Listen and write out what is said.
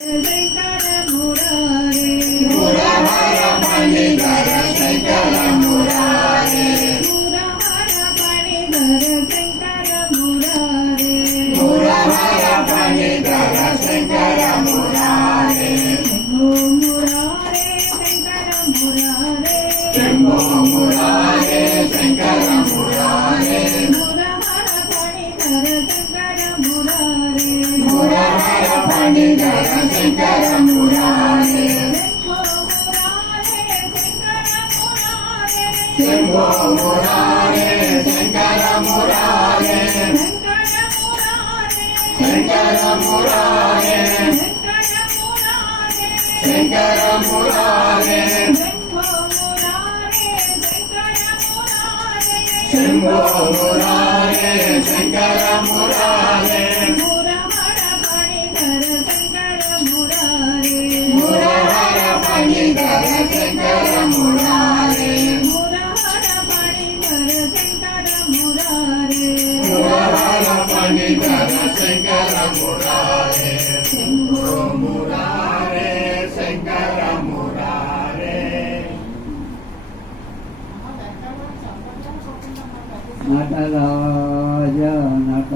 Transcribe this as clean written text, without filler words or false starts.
Shankara మురారే మురహర ఫణిధర Shankara మురారే మురహర ఫణిధర Shankara మురారే మురహర ఫణిధర Shankara మురారే Shambho మురారే Shankara మురారే Shambho మురారే Shankara మురారే మురహర ఫణిధర Shankara మురారే మురహర ఫణిధర Shankara మురారే Shambho మురారే Shankara మురారే Shankara మురారే Shankara మురారే Shambho మురారే Shankara మురారే మురహర ఫణిధర Shankara మురారే మురహర ఫణిధర Shankara మురారే Shambho మురారే Shankara మురారే Nataraja Nata